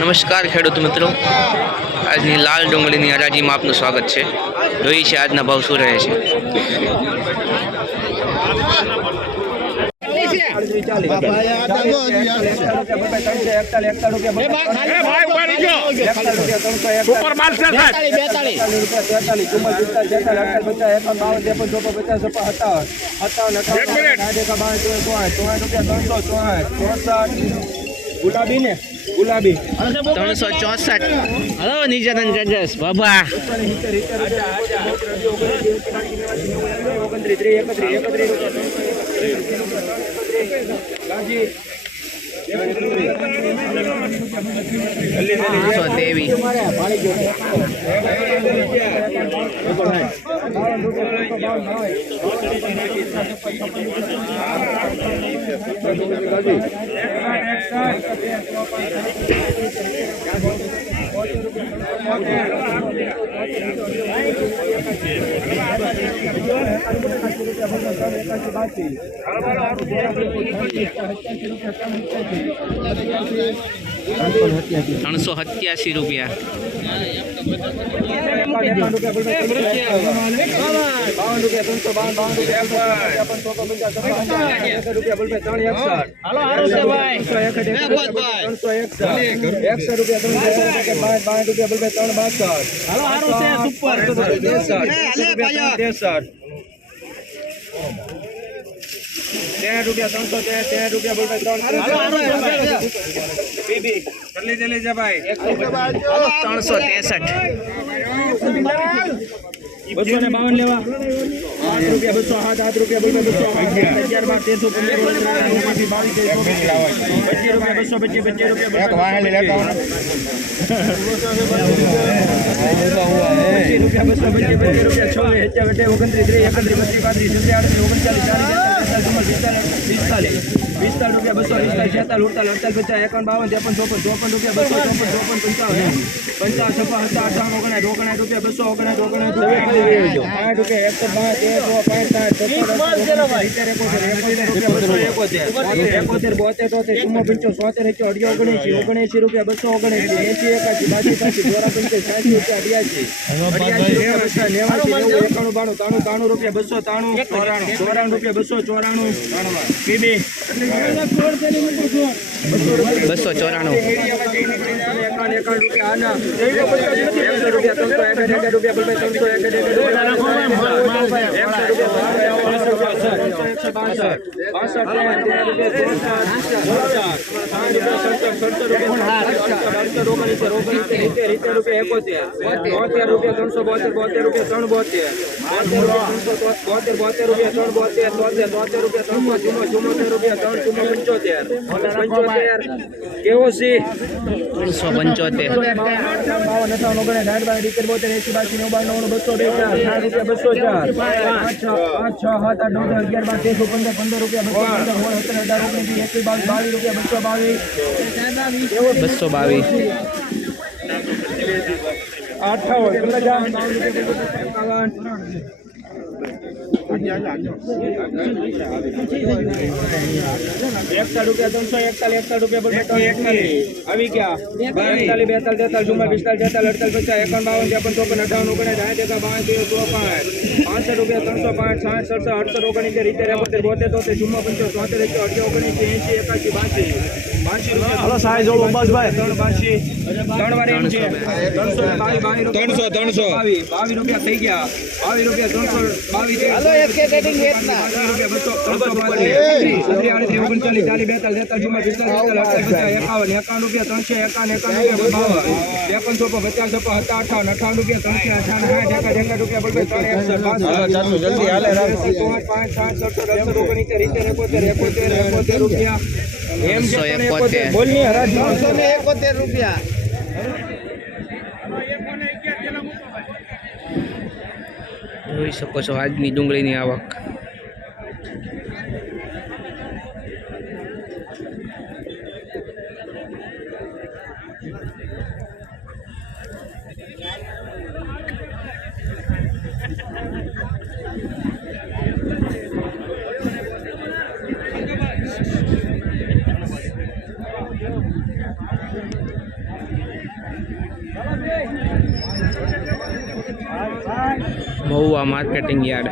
નમસ્કાર ખેડૂત મિત્રો, આજની લાલ ડુંગળીની હરાજીમાં આપનું સ્વાગત છે। જોઈએ છે આજના ભાવ શું રહે છે। गुलाबी ने गुलाबी 364। हेलो निजानंद जजेस बाबा देवी 387 रुपया। ₹13 भाई 363। ₹252 लेवा ₹200 हाथ ₹200 अभी क्या 42 43 44 45 46 47 48 55 55 જોઈ શકો છો આજની ડુંગળીની આવક। Mahuva marketing yard